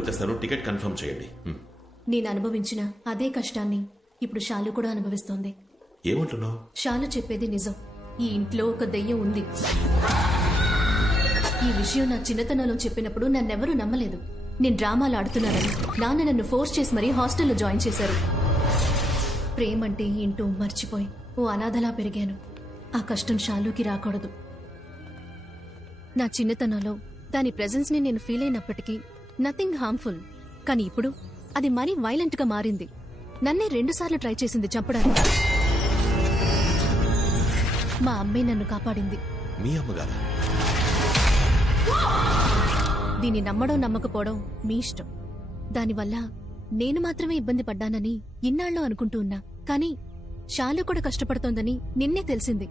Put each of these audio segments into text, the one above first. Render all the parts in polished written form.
వచ్చేస్తాను, ticket confirm చేయండి. నేను అనుభవించిన అదే కష్టాన్ని ఇప్పుడు షాలు కూడా అనుభవిస్తోంది. ఏమంటున్నావు? షాలు చెప్పేది నిజం. ఈ ఇంట్లో ఒక దెయ్యం ఉంది. ఈ విషయం నా చిన్నతనంలో చెప్పినప్పుడు నన్నెవరూ నమ్మలేదు. నేను డ్రామాలు ఆడుతున్నానని నాన్న నన్ను ఫోర్స్ చేసి మరీ హాస్టల్లో జాయిన్ చేశారు. ప్రేమంటే ఏంటో మర్చిపోయి ఓ అనాథలా పెరిగాను. ఆ కష్టం షాలుకి రాకూడదు. నా చిన్నతనంలో దాని ప్రెజెన్స్ ని నేను ఫీల్ అయినప్పటికీ నథింగ్ హార్మ్ఫుల్. కానీ ఇప్పుడు అది మరీ వైలెంట్ గా మారింది. నన్నే 2 సార్లు ట్రై చేసింది చంపడానికి. మా అమ్మే నన్ను కాపాడింది. మీ అమ్మగారా? దీన్ని నమ్మడం నమ్మకపోవడం మీ ఇష్టం. దానివల్ల నేను మాత్రమే ఇబ్బంది పడ్డానని ఇన్నాళ్ళు అనుకుంటూ ఉన్నా. కానీ షాలు కూడా కష్టపడుతోందని నిన్నే తెలిసింది.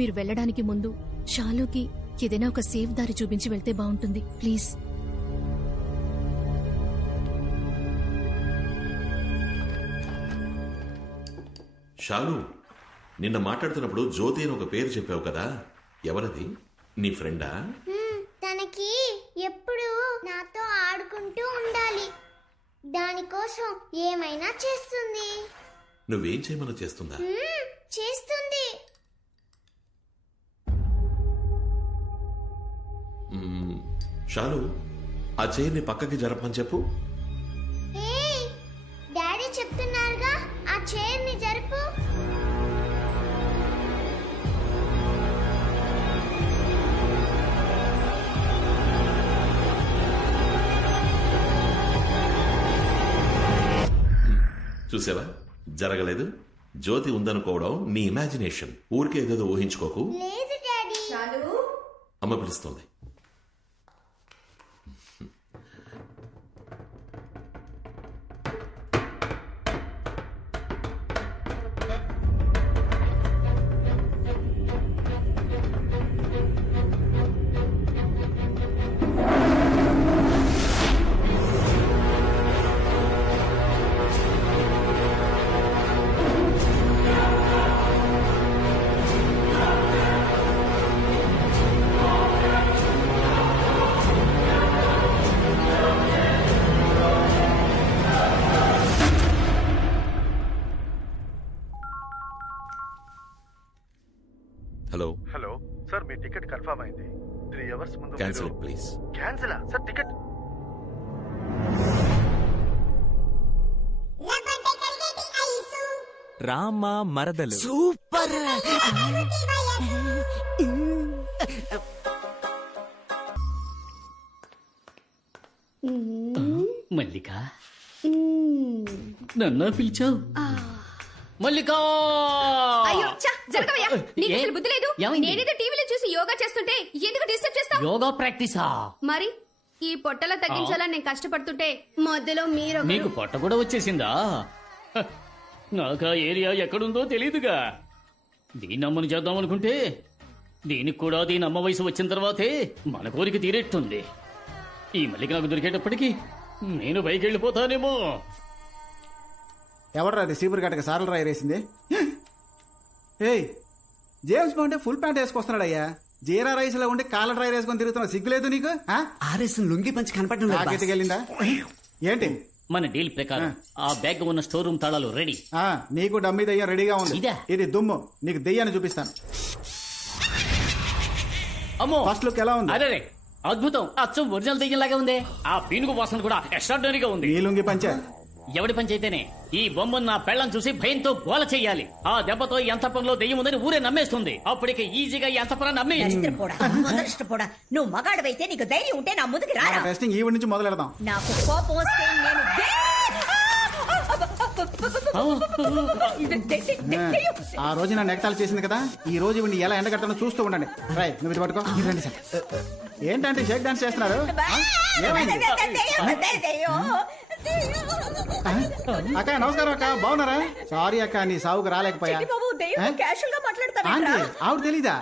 మీరు వెళ్లడానికి ముందు షాలుకి ఏదైనా ఒక సేఫ్ దారి చూపించి వెళ్తే బాగుంటుంది ప్లీజ్. షాలు, నిన్న మాట్లాడుతున్నప్పుడు జ్యోతి అని ఒక పేరు చెప్పావు కదా, ఎవరది? నీ ఫ్రెండా? తనకి ఎప్పుడు నాతో ఆడుకుంటూ ఉండాలి. దానికోసం ఏమైనా చేస్తుంది. నువ్వేం చేయమని చేస్తుందా? చేస్తుంది. షాలు, ఆ చైర్ని పక్కకి జరపని చెప్పు. ఏయ్, డాడీ చెప్తున్నారుగా ఆ చైర్ని జరుపు. చూసావా, జరగలేదు. జ్యోతి ఉందనుకోవడం నీ ఇమాజినేషన్. ఊరికే ఏదేదో ఊహించుకోకు. లేదు డాడీ. అమ్మ పిలుస్తుంది. హలో హలో సార్, మీ టికెట్ కన్ఫర్మ్ అయింది. 3 అవర్స్ ముందు cancel please. Cancel sir? Ticket Rama మరదలు సూపర్. మల్లిక, నన్ను పిలిచావు? మల్లిక! అయ్యో ఛ, జరగవయ్యా. నీకు అసలు బుద్ధి లేదు. నేనేదో టీవీలో చూసి యోగా చేస్తుంటే ఎందుకు డిస్టర్బ్ చేస్తావు? యోగా ప్రాక్టీసా? మరి ఈ పొట్టల తగ్గించాలని నేను కష్టపడుతుంటే మధ్యలో మీరు నీకు పొట్ట కూడా వచ్చేసిందా? హ, నాకు ఆ ఏరియా ఎక్కడుందో తెలీదుగా. దీన్ని అమ్మను చేద్దాం అనుకుంటే దీనికి కూడా దీని అమ్మ వయసు వచ్చిన తర్వాతే మన కోరిక తీరేట్టుంది. ఈ మల్లిక నాకు దొరికేటప్పటికి నేను పైకి వెళ్ళిపోతానేమో. ఎవడరా రిసీవర్ గట్టక సార్లు రాయరేసింది? ఏయ్, జేమ్స్ బాండ్ ఫుల్ ప్యాంట్ వేసుకొస్తున్నాడయ్యా. జీరా రైస్ లో ఉండి కాలర్ డ్రై వేసుకొని తిరుగుతున్నా, సిగ్గులేదు నీకు? ఆర్ఎస్ లుంగి పంచి కనపడడం వెళ్ళిందా ఏంటి? మన డీల్ ప్రకారం ఆ బ్యాగ్ ఉన్న స్టోర్ రూమ్ తాళాలు రెడీ. నీకు డమ్మీ దెయ్యం రెడీగా ఉంది. ఇదా? ఇది దుమ్ము. నీకు దెయ్యాన్ని చూపిస్తాను. అమ్మో, ఫస్ట్ లుక్ ఎలా ఉంది? అరే అద్భుతం, అచ్చం ఒరిజినల్ దెయ్యం లాగా ఉంది. ఆ పీనుగు వాసన కూడా ఎక్స్ట్రాడినరీగా ఉంది. ఈ లుంగి పంచే ఎవడి పని చేతేనే ఈ బొమ్మను నా పెళ్ళం చూసి భయంతో గోల చెయ్యాలి. ఆ దెబ్బతో ఎంత పనిలో దెయ్యం ఉందని ఊరే నమ్మేస్తుంది. అప్పటికి ఈజీగా ఎంత పని నమ్మే. నువ్వు మగాడవైతే నీకు ధైర్యం ఉంటే నా ముందుకు రారా. టెస్టింగ్ ఈ నుంచి మొదలెడదాం. నాకు కోపం వస్తే నేను ఆ రోజు నా నెగతాలు చేసింది కదా, ఈ రోజు ఇవన్నీ ఎలా ఎండగడతానో చూస్తూ ఉండండి. రై, నువ్వు ఇది పట్టుకో. రండి సార్. ఏంటంటే షేక్ డాన్స్ చేస్తున్నారు? అక్క నమస్కారం. అక్క బాగున్నారా? సారీ అక్క, నీ సావుకు రాలేకపోయా. ఆవిడ తెలీదా?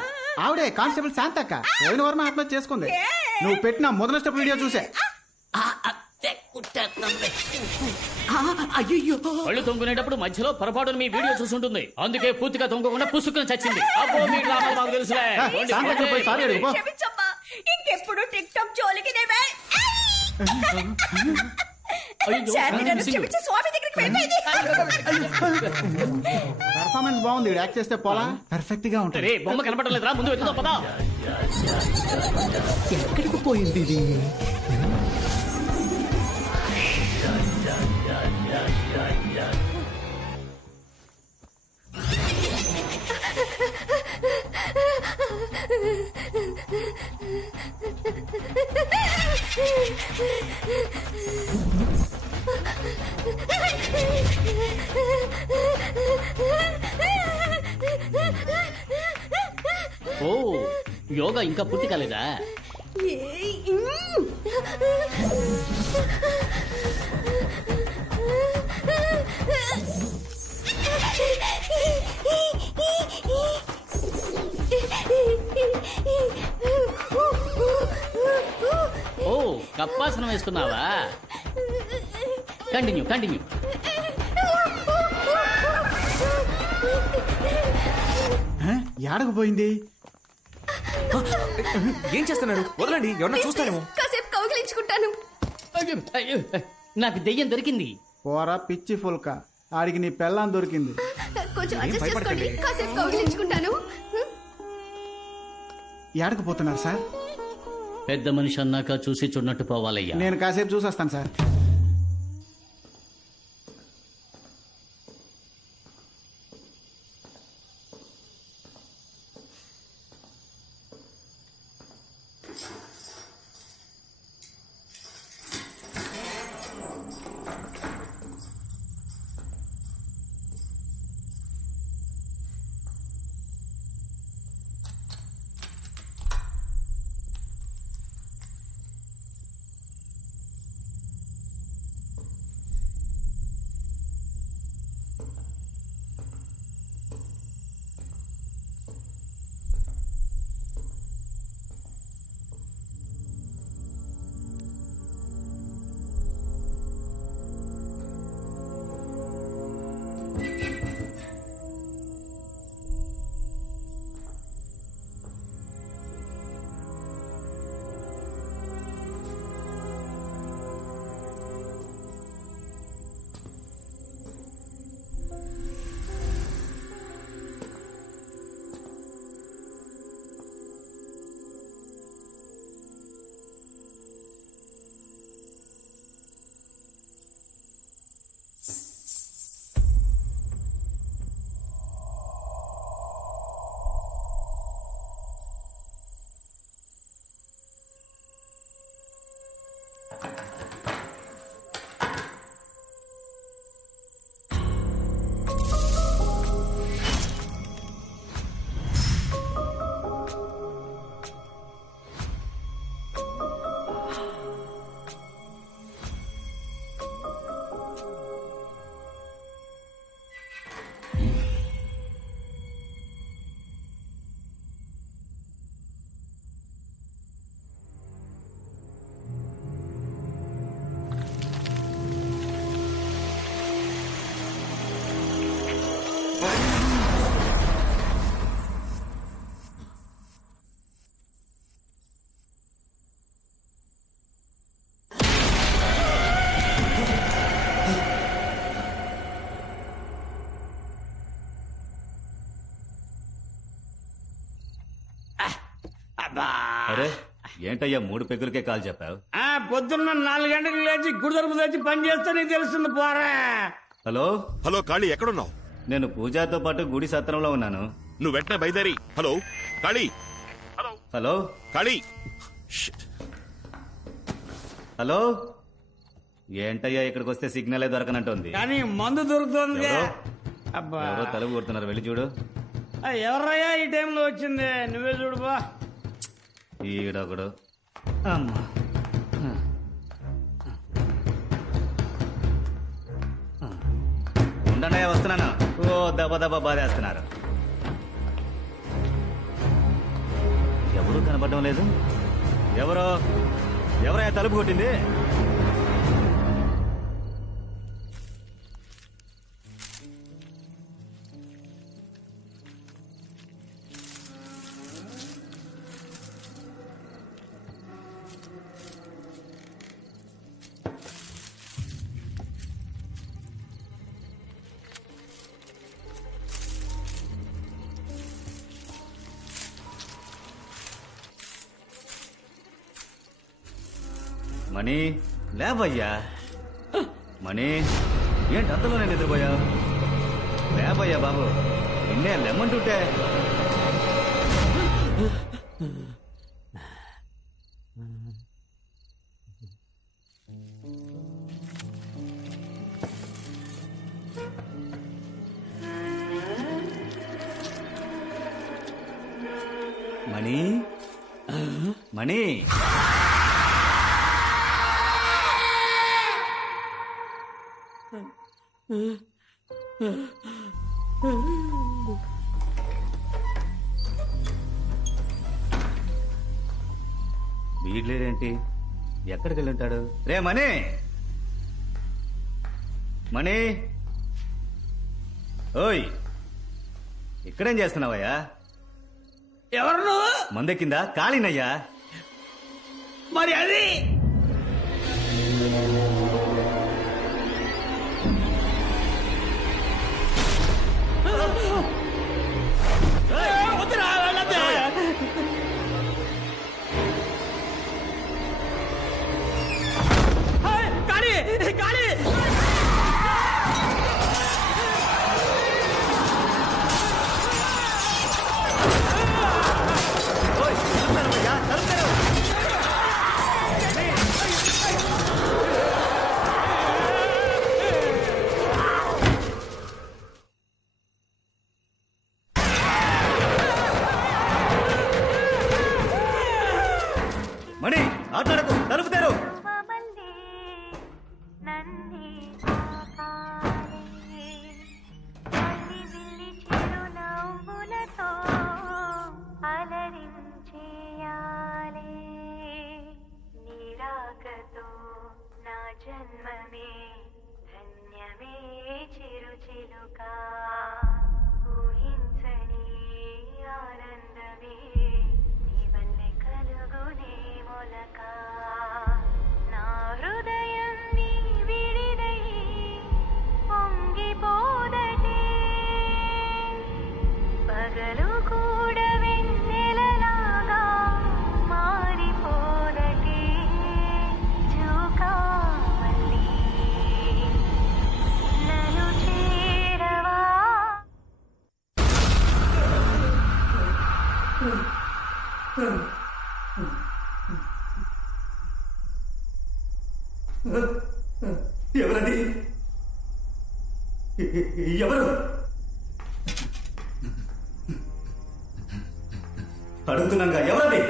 ఆవిడే కానిస్టేబుల్ శాంత అక్క. పోయిన వారం ఆత్మహత్య చేసుకుంది. నువ్వు పెట్టిన మొదల స్టెప్ వీడియో చూసే. అయ్యో, కళ్ళు తొంగునేటప్పుడు మధ్యలో పొరపాటును మీ వీడియో చూసుంటుంది. అందుకే పూర్తిగా తొంగకుండా పుసుకుని చచ్చింది. అబ్బో, మీ డ్రామాలు మాకు తెలుసులే. క్షమించమ్మా, ఇంకెప్పుడు టిక్ టాక్ జోలికి శాంతి నన్ను క్షమించి స్వామి దగ్గరికి వెళ్ళిపోయింది. పర్ఫార్మెన్స్ బాగుంది, యాక్ట్ చేస్తే పోలా పర్ఫెక్ట్ గా ఉంటుంది. రే బొమ్మ కనపడలేదురా, ముందు వెతుకుదాం పదా. ఎక్కడికి పోయింది ఇది? ఓ యోగా ఇంకా పూర్తి కాలేదా? ఓ కప్పాసనం వేస్తున్నావా? Continue continue. యాడకు పోయింది? ఏం చేస్తున్నారు? వదలండి, ఎవరన్నా చూస్తారేమో. కాసేపు కౌగిలించుకుంటాను. అయ్యో, నాకు దెయ్యం దొరికింది. పోరా పిచ్చి ఫుల్క, ఆడికి నీ పెళ్ళాం దొరికింది. కొంచెం అడ్జస్ట్ చేసుకోండి, కాసేపు కౌగిలించుకుంటాను. యాడకు పోతున్నారు సార్? పెద్ద మనిషి అన్నాక చూసి చూడనట్టు పోవాలయ్యా. నేను కాసేపు చూసొస్తాను సార్. అరే ఏంటయ్యా 3 పెగ్గులకే కాల్ చెప్పావు? పొద్దున్న 4 గంటలకు లేచి గుడిదరుపు తెచ్చి పని చేస్తే నీకు తెలుస్తుంది పోరా. హలో హలో కాళీ, ఎక్కడున్నావు? నేను పూజాతో పాటు గుడి సత్రంలో ఉన్నాను. నువ్వు వెంటనే బయలుదేరి. హలో కాళీ. హలో కాళీ. హలో ఏంటయ్యా ఇక్కడికి వస్తే సిగ్నలే దొరకనంటుంది. కానీ మందు దొరుకుతుంది. ఎవరో తలుపు కొడుతున్నారు, వెళ్ళి చూడు. ఎవర్రయ్యా ఈ టైంలో వచ్చింది? నువ్వే చూడు బా. ఈడొకడు. అమ్మా ఉండనయ్యా, వస్తున్నాను. ఓ దెబ్బ దెబ్బ బాధేస్తున్నారు. ఎవరు కనపడడం లేదు. ఎవరయ్యా తలుపు కొట్టింది? మణి లేవయ్యా. మణి ఏంటి అంతలోనే నిద్రపోయా? లేవయ్యా బాబు, నిన్నే లెమ్మంటుంటే. మణి మణి వీడ్లేడేంటి? ఎక్కడికి వెళ్ళి ఉంటాడు? రే మణి, మణి, ఓయ్ ఇక్కడేం చేస్తున్నావయ్యా? ఎవరు నువ్వు? మందెక్కిందా? కాళీనయ్యా. మరి అది వద్దురా, వెళ్ళొద్దు. కాళీ, కాళీ. మణి ఆటలాడకు, తలుపుతారు. జన్మమే ధన్యమే చిరుచిలుక ఊహించని ఆనందమే నీ వల్లే కలుగునే మొలక నా హృదయం నీ విడిదై పొంగిపోదటే పగలు కూడా వెన్నెలలాగా మారిపోదటే జోకా ఎవరది? ఎవరు అడుగుతున్నాగా, ఎవరది?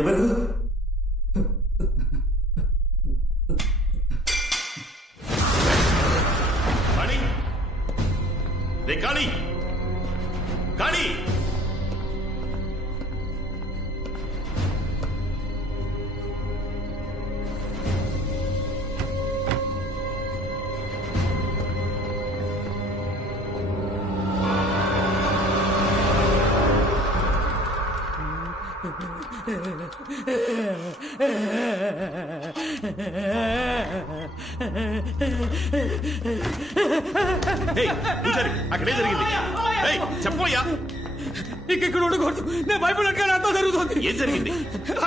ఎవరు? కాళీ, రే కాళీ, కాళీ. అక్కడే జరిగింది. చెప్పయ్యా. ఇక్కడ ఉండకూడదు. నేను బైబిల్ అంతా జరుగుతుంది. ఏం జరిగింది?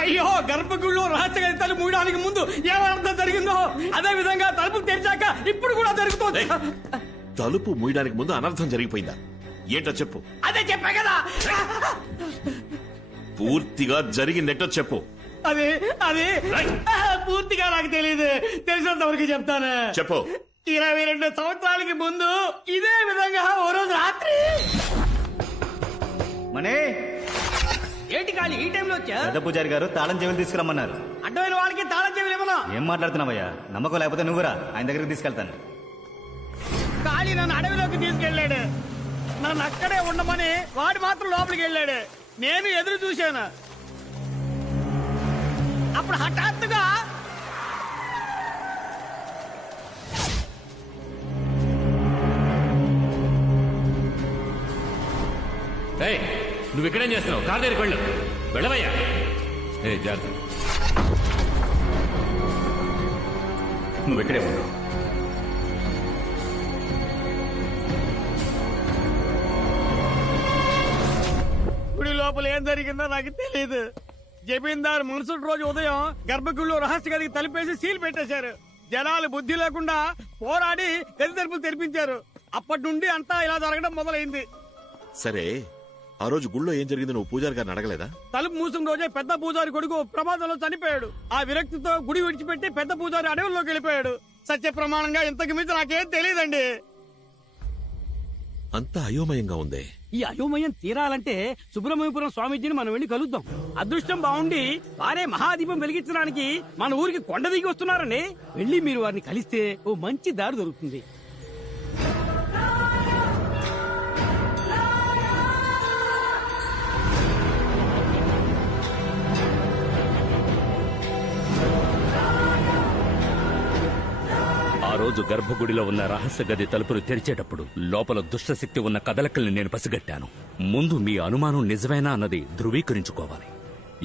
అయ్యో, గర్భగుడిలో రహస్యగలితాలు మూయడానికి ముందు ఏమర్థం జరిగిందో అదే విధంగా తలుపు తెరిచాక ఇప్పుడు కూడా జరుగుతుంది. తలుపు మూయడానికి ముందు అనర్థం జరిగిపోయిందా? ఏంటో చెప్పు. అదే చెప్పా కదా. పూర్తిగా జరిగిందేంటో చెప్పు. అది అది పూర్తిగా నాకు తెలియదు. తెలిసినంత వరకు చెప్తాను. చెప్పు. 22 సంవత్సరాలకి ముందు ఇదే విధంగా ఓ రోజు రాత్రి. మనే ఏంటి కాళీ ఈ టైంలో వచ్చా? పెద్ద పూజారి గారు తాళం చెవులు తీసుకురమ్మన్నారు. అడ్డమైన వాళ్ళకి తాళం చెవులు ఇవ్వను. ఏం మాట్లాడుతున్నావయ్యా? నమ్మకం లేకపోతే నువ్వురా, ఆయన దగ్గరికి తీసుకెళ్తాను. కాళీ నన్ను అడవిలోకి తీసుకెళ్ళాడు. నన్ను అక్కడే ఉండమని వాడు మాత్రం లోపలికి వెళ్ళాడు. నేను ఎదురు చూశాను. అప్పుడు హఠాత్తుగా నువ్వు ఇక్కడేం చేస్తున్నావు? కార్ దగ్గరికి వెళ్ళు. వెళ్ళవయ్యా. ఏ జాగ్రత్త, నువ్వు ఇక్కడే ఉన్నావు. గుడి లోపల ఏం జరిగిందో నాకు తెలియదు. జమీందారు మరుసటి రోజు ఉదయం గర్భగుడిలో రహస్య గదికి తలుపేసి సీల్ పెట్టేశారు. జనాలు బుద్ధి లేకుండా పోరాడి గది తలుపులు తెరిపించారు. అప్పటి నుండి అంతా ఇలా జరగడం మొదలైంది. సరే, ఆ రోజు గుళ్ళో ఏం జరిగింది నువ్వు పూజారి గారిని అడగలేదా? తలుపు మూసిన రోజే పెద్ద పూజారి కొడుకు ప్రమాదంలో చనిపోయాడు. ఆ విరక్తితో గుడి విడిచిపెట్టి పెద్ద పూజారి అడవుల్లోకి వెళ్ళిపోయాడు. సత్య ప్రమాణంగా ఇంతకు మించి నాకేం తెలియదండి. అంతా అయోమయంగా ఉంది. ఈ అయోమయం తీరాలంటే సుబ్రహ్మణ్యపురం స్వామీజీని మనం వెళ్ళి కలుద్దాం. అదృష్టం బాగుండి వారే మహాదీపం వెలిగించడానికి మన ఊరికి కొండ దిగి వస్తున్నారని వెళ్ళి మీరు వారిని కలిస్తే ఓ మంచి దారి దొరుకుతుంది. ఆ రోజు గర్భగుడిలో ఉన్న రహస్య గది తలుపులు తెరిచేటప్పుడు లోపల దుష్టశక్తి ఉన్న కదలకల్ని నేను పసిగట్టాను. ముందు మీ అనుమానం నిజమేనా అన్నది ధృవీకరించుకోవాలి.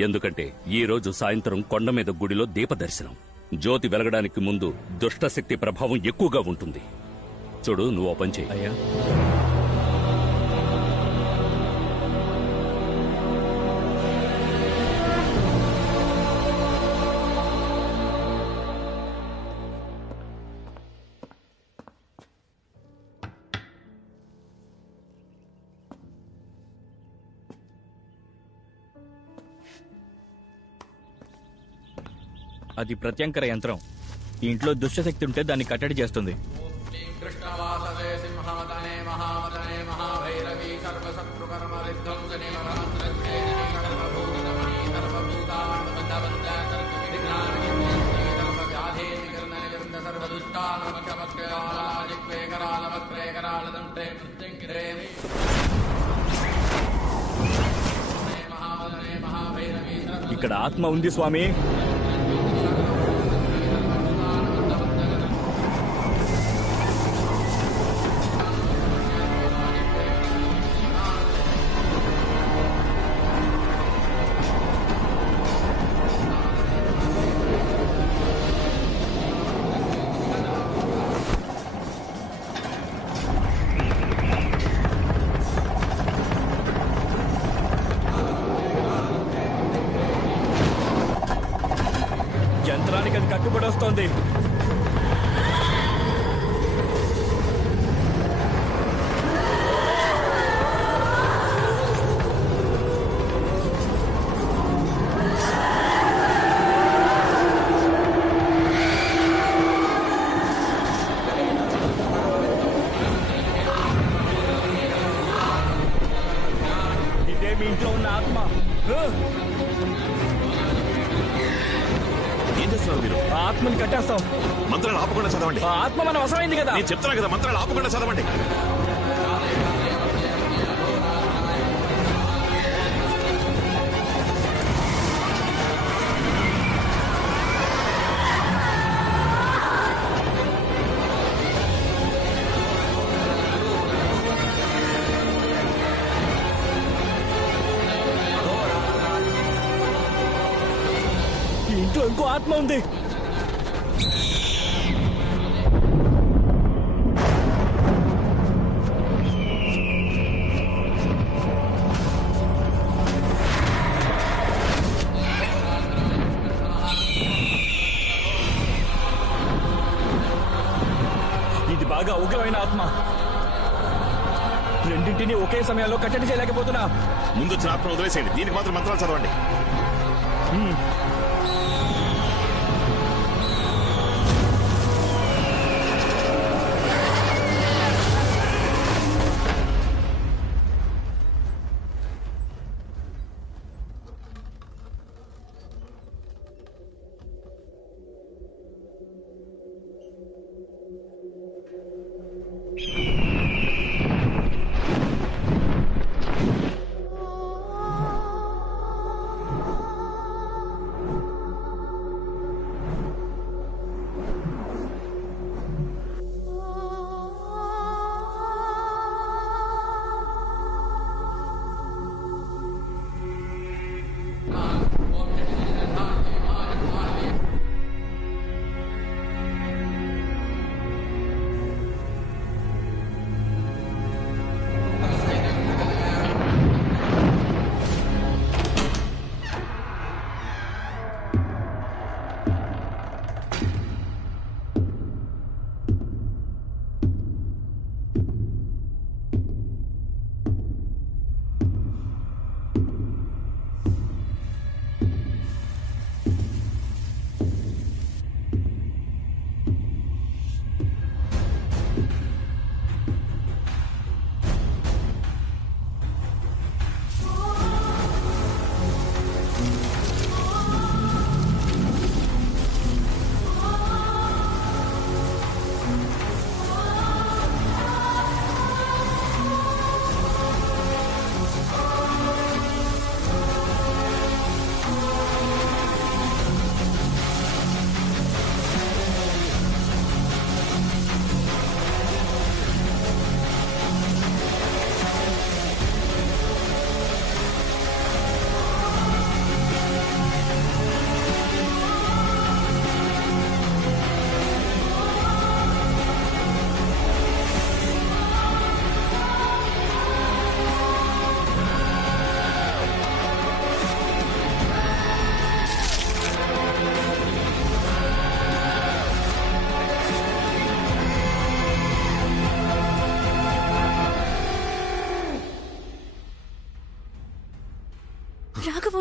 ఎందుకంటే ఈ రోజు సాయంత్రం కొండ మీద గుడిలో దీపదర్శనం. జ్యోతి వెలగడానికి ముందు దుష్టశక్తి ప్రభావం ఎక్కువగా ఉంటుంది. చూడు, నువ్వు ఓ పని చేయి. అయ్యా, అది ప్రత్యంకర యంత్రం. ఈ ఇంట్లో దుష్టశక్తి ఉంటే దాన్ని కట్టడి చేస్తుంది. ఇక్కడ ఆత్మ ఉంది స్వామి. యంత్రానికి అది కట్టుబడి వస్తోంది. ఇదే మీ ఇంట్లో ఉన్న ఆత్మ. ఏం చేస్తున్నారు మీరు? ఆత్మని కట్టేస్తాం. మంత్రాలు ఆపకుండా చదవండి. ఆత్మ మనం అవసరమైంది కదా. నేను చెప్తున్నా కదా, మంత్రాలు ఆపకుండా చదవండి. ఈ ఇంట్లో ఇంకో ఆత్మ ఉంది. ఇది బాగా ఉగ్రమైన ఆత్మ. రెండింటినీ ఒకే సమయంలో కట్టడి చేయలేకపోతున్నా. ముందు వచ్చిన ఆత్మ వదిలేసేయండి, దీనికి మాత్రం మంత్రాలు చదవండి.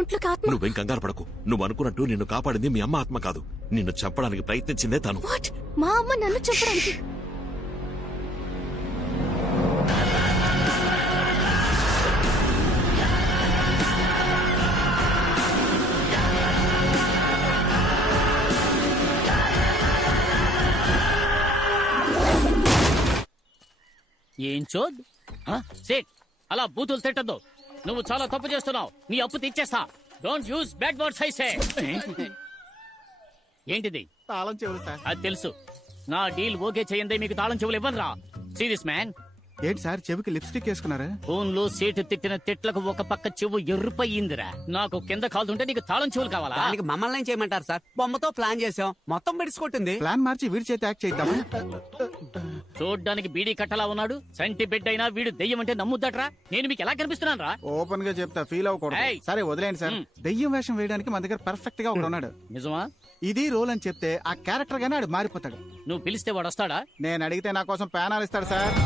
కోట్లకు ఆత్మ. నువ్వేం కంగారు పడకు. నువ్వు అనుకున్నట్టు నిన్ను కాపాడింది మీ అమ్మ ఆత్మ కాదు. నిన్ను చంపడానికి ప్రయత్నించిందే తను. వాట్? మా అమ్మ నన్ను చెప్పడానికి? ఏం చోద్ సేట్ అలా బూతులు తిట్టద్దు. నువ్వు చాలా తప్పు చేస్తున్నావు. నీ అప్పు తీర్చేస్తా. Don't use bad words I say. ఏంటిది? తాళం చెవులు సార్. అది తెలుసు. నా డీల్ ఓకే చేయందే మీకు తాళం చెవులు ఇవ్వనురా. Serious man. ఏంటి సార్ చెవికి లిప్స్టిక్ వేసుకున్నారా? ఫోన్ లో సేటు తిట్టిన తిట్లకు ఒక పక్క చెవు ఎర్రుపయ్యిందిరా. నాకు కింద కాలుతుంటే నీకు తాళం చెవులు కావాలా? దానికి మమ్మల్ని ఏం చేయమంటారు సార్? బొమ్మతో ప్లాన్ చేసాం, మొత్తం పెడిసికొట్టింది. ప్లాన్ మార్చి వీడి చేతి యాక్ట్ చేద్దామా? చూడ్డానికి బీడీ కట్టలా ఉన్నాడు. సంటి బిడ్డ అయినా వీడు దెయ్యం అంటే నమ్ముద్దట్రా. నేను మీకు ఎలా కనిపిస్తున్నాను రా? ఓపెన్ గా చెప్తా, ఫీల్ అవ్వకూడదు. ఏయ్. సరే వదిలేండి సార్. దెయ్యం వేషం వేయడానికి మన దగ్గర పర్ఫెక్ట్ గా ఒకడు ఉన్నాడు. నిజమా? ఇది రోల్ అని చెప్తే ఆ క్యారెక్టర్ గానే ఆడు మారిపోతాడు. నువ్వు పిలిస్తే వాడు వస్తాడా? నేను అడిగితే నా కోసం ప్యానాలు ఇస్తాడు సార్.